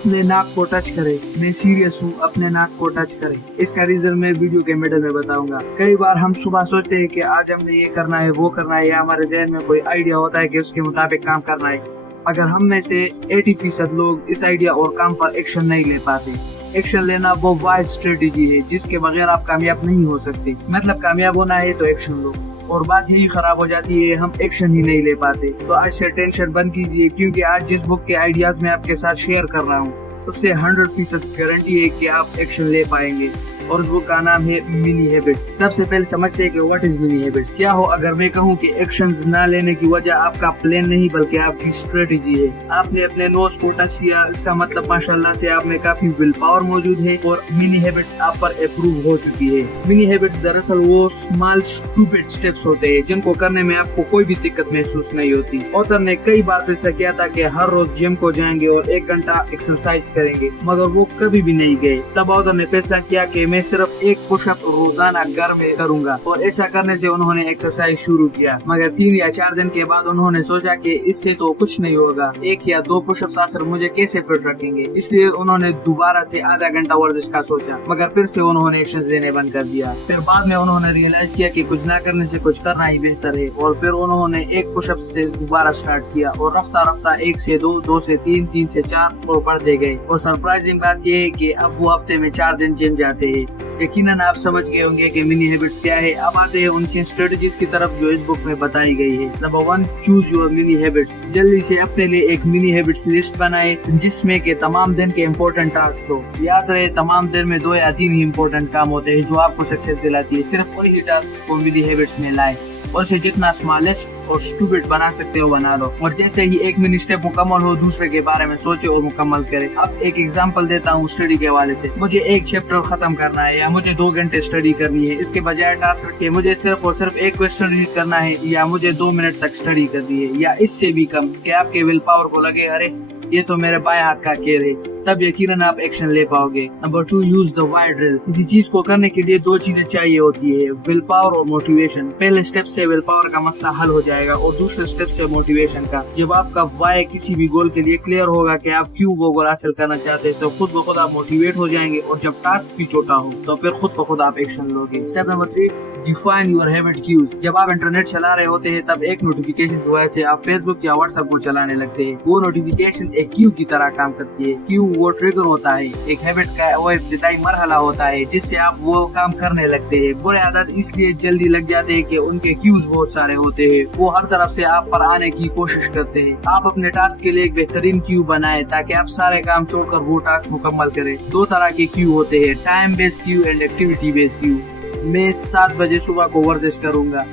अपने नाक को टच करे। मैं सीरियस हूँ, अपने नाक को टच करे। इसका रीजन मैं वीडियो के मिडिल में बताऊंगा। कई बार हम सुबह सोचते हैं कि आज हमने ये करना है, वो करना है, या हमारे जहन में कोई आइडिया होता है कि उसके मुताबिक काम करना है, मगर हम में से 80% लोग इस आइडिया और काम पर एक्शन नहीं ले पाते। एक्शन लेना वो वाइज स्ट्रेटेजी है जिसके बगैर आप कामयाब नहीं हो सकते। मतलब कामयाब होना है तो एक्शन लो, और बात यही खराब हो जाती है, हम एक्शन ही नहीं ले पाते। तो आज से टेंशन बंद कीजिए, क्योंकि आज जिस बुक के आइडियाज मैं आपके साथ शेयर कर रहा हूँ उससे 100% गारंटी है कि आप एक्शन ले पाएंगे। और उस बुक का नाम है मिनी हैबिट्स। सबसे पहले समझते हैं कि व्हाट इज मिनी हैबिट्स। क्या हो अगर मैं कहूँ कि एक्शंस ना लेने की वजह आपका प्लान नहीं बल्कि आपकी स्ट्रेटेजी है। आपने अपने नोज को टच किया, इसका मतलब माशाल्लाह से आप में काफी विल पावर मौजूद है और मिनी हैबिट्स आप पर अप्रूव हो चुकी है। मिनी हैबिट्स दरअसल वो स्मॉल स्टूपिड स्टेप्स होते हैं जिनको करने में आपको कोई भी दिक्कत महसूस नहीं होती। ऑथर ने कई बार फैसला किया था कि हर रोज जिम को जाएंगे और 1 घंटा एक्सरसाइज करेंगे, मगर वो कभी भी नहीं गए। तब ऑथर ने फैसला किया कि मैं सिर्फ 1 पुशअप रोजाना घर में करूंगा, और ऐसा करने से उन्होंने एक्सरसाइज शुरू किया। मगर 3 या 4 दिन के बाद उन्होंने सोचा कि इससे तो कुछ नहीं होगा, 1 या 2 पुशअप्स आखिर मुझे कैसे फिट रखेंगे। इसलिए उन्होंने दोबारा से आधा घंटा वर्जिश का सोचा, मगर फिर से उन्होंने एक्शन लेने बंद कर दिया। फिर बाद में उन्होंने रियलाइज किया कि कुछ ना करने से कुछ करना ही बेहतर है, और फिर उन्होंने 1 पुशअप से दोबारा स्टार्ट किया, और रफ्ता रफ्ता 1 से 2, 2 से 3, 3 से 4 और बढ़ते गए। और सरप्राइजिंग बात यह है कि अब वो हफ्ते में 4 दिन जिम जाते हैं। यकीनन आप समझ गए होंगे कि मिनी हैबिट्स क्या है। अब आते हैं उन स्ट्रेटजीज की तरफ जो इस बुक में बताई गई है। Number 1, choose your mini habits. जल्दी से अपने लिए एक मिनी हैबिट्स लिस्ट बनाए जिसमें के तमाम दिन के इम्पोर्टेंट टास्क हो। याद रहे, तमाम दिन में 2 या 3 ही इम्पोर्टेंट काम होते हैं जो आपको सक्सेस दिलाती है। सिर्फ वही टास्क को मिनी हैबिट्स में लाए और इसे जितना स्मॉलेस्ट और स्टूपिड बना सकते हो बना दो। और जैसे ही एक मिनी स्टेप मुकम्मल हो, दूसरे के बारे में सोचे और मुकम्मल करें। अब एक एग्जांपल देता हूँ स्टडी के हवाले से। मुझे 1 चैप्टर खत्म करना है या मुझे 2 घंटे स्टडी करनी है, इसके बजाय टास्क रखिए मुझे सिर्फ और सिर्फ 1 क्वेश्चन रीड करना है या मुझे 2 मिनट तक स्टडी करनी है, या इससे भी कम। कि आपके विल पावर को लगे अरे ये तो मेरे बाएं हाथ का खेल है, तब यकीनन आप एक्शन ले पाओगे। Number 2, use the why drill. किसी चीज को करने के लिए 2 चीजें चाहिए होती है, विल पावर और मोटिवेशन। पहले स्टेप से विल पावर का मसला हल हो जाएगा और दूसरे स्टेप से मोटिवेशन का। जब आपका वाई किसी भी गोल के लिए क्लियर होगा कि आप क्यों वो गोल हासिल करना चाहते हैं, तो खुद ब खुद आप मोटिवेट हो जाएंगे, और जब टास्क भी छोटा हो तो फिर खुद ब खुद आप एक्शन लोगे। Step number 3, define your habit cues. जब आप इंटरनेट चला रहे होते हैं तब एक नोटिफिकेशन की वजह से आप फेसबुक या व्हाट्सएप को चलाने लगते हैं। वो नोटिफिकेशन एक क्यू की तरह काम करती है। क्यू वो ट्रिगर होता है, एक हैबिट का वो इब्तिदाई मरहला होता है जिससे आप वो काम करने लगते हैं। बुरे आदत इसलिए जल्दी लग जाते हैं कि उनके क्यूज बहुत सारे होते हैं, वो हर तरफ से आप पर आने की कोशिश करते हैं। आप अपने टास्क के लिए एक बेहतरीन क्यू बनाएं ताकि आप सारे काम छोड़कर वो टास्क मुकम्मल करें। 2 तरह के क्यू होते हैं, time based Q and activity based Q. मैं 7 बजे सुबह को वर्जिश करूंगा,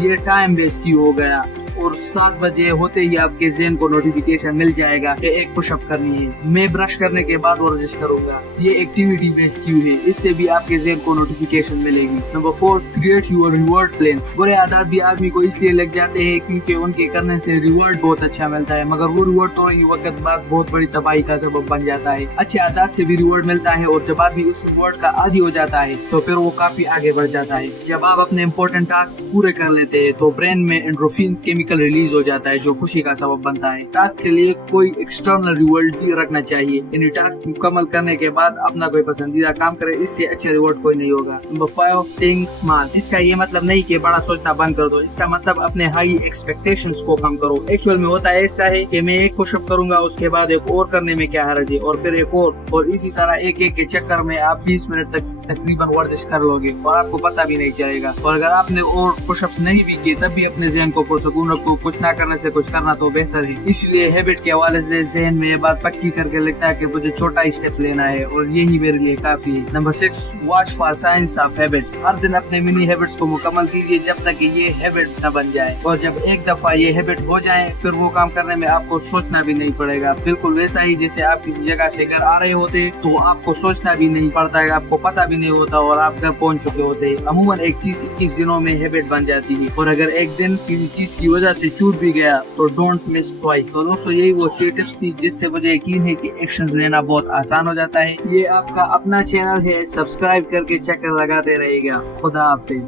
ये टाइम बेस्ड क्यू हो गया, और 7 बजे होते ही आपके ज़हन को नोटिफिकेशन मिल जाएगा कि 1 पुशअप करनी है। मैं ब्रश करने के बाद वर्जिश करूंगा, ये एक्टिविटी बेस्ड क्यू है, इससे भी आपके ज़हन को नोटिफिकेशन मिलेगी। Number 4, create your reward plan. बुरे आदत भी आदमी को इसलिए लग जाते हैं क्योंकि उनके करने से रिवॉर्ड बहुत अच्छा मिलता है, मगर वो रिवॉर्ड थोड़े ही वक्त बाद बहुत बड़ी तबाही का सबब बन जाता है। अच्छे आदत से भी रिवॉर्ड मिलता है, और जब आदमी उस रिवॉर्ड का आदी हो जाता है तो फिर वो काफी आगे बढ़ जाता है। जब आप अपने इम्पोर्टेंट टास्क पूरे कर लेते हैं तो ब्रेन में एंडोर्फिन्स केमिकल रिलीज हो जाता है जो खुशी का सबब बनता है। टास्क के लिए कोई एक्सटर्नल रिवॉर्ड भी रखना चाहिए, यानी टास्क मुकम्मल करने के बाद अपना कोई पसंदीदा काम करे, इससे अच्छा रिवॉर्ड कोई नहीं होगा। Number 5, think small. इसका ये मतलब नहीं कि बड़ा सोचना बंद कर दो, इसका मतलब अपने हाई एक्सपेक्टेशंस को कम करो। एक्चुअल में होता है ऐसा है कि मैं 1 पुशअप करूंगा, उसके बाद एक और करने में क्या हर्ज है, और फिर एक और इसी तरह एक के चक्कर में आप 20 मिनट तक तकरीबन वर्जिश कर लोगे और आपको पता भी नहीं चलेगा। और अगर आपने और पुशअप्स नहीं भी किए तब भी अपने ज़हन को पुरसकून रखो, कुछ ना करने से कुछ करना तो बेहतर है। इसलिए हैबिट के हवाले से ज़हन में ये बात पक्की करके लगता है कि मुझे छोटा ही स्टेप लेना है और यही मेरे लिए काफी है। Number 6, watch for science of habit. हर दिन अपने मिनी हैबिट्स को मुकम्मल कीजिए जब तक ये हैबिट न बन जाए, और जब एक दफा ये हैबिट हो जाए फिर वो काम करने में आपको सोचना भी नहीं पड़ेगा। बिल्कुल वैसा ही जैसे आप किसी जगह से घर आ रहे होते तो आपको सोचना भी नहीं पड़ता है, आपको पता भी नहीं होता और आप घर पहुंच चुके होते हैं। अमूमन एक चीज 21 दिनों में हैबिट बन जाती है, और अगर एक दिन किसी चीज की वजह से छूट भी गया तो डोंट मिस ट्वाइस। तो दोस्तों यही वो 6 टिप्स थी जिससे मुझे यकीन है कि एक्शन लेना बहुत आसान हो जाता है। ये आपका अपना चैनल है, सब्सक्राइब करके चक्कर लगाते रहिएगा। खुदा हाफिज।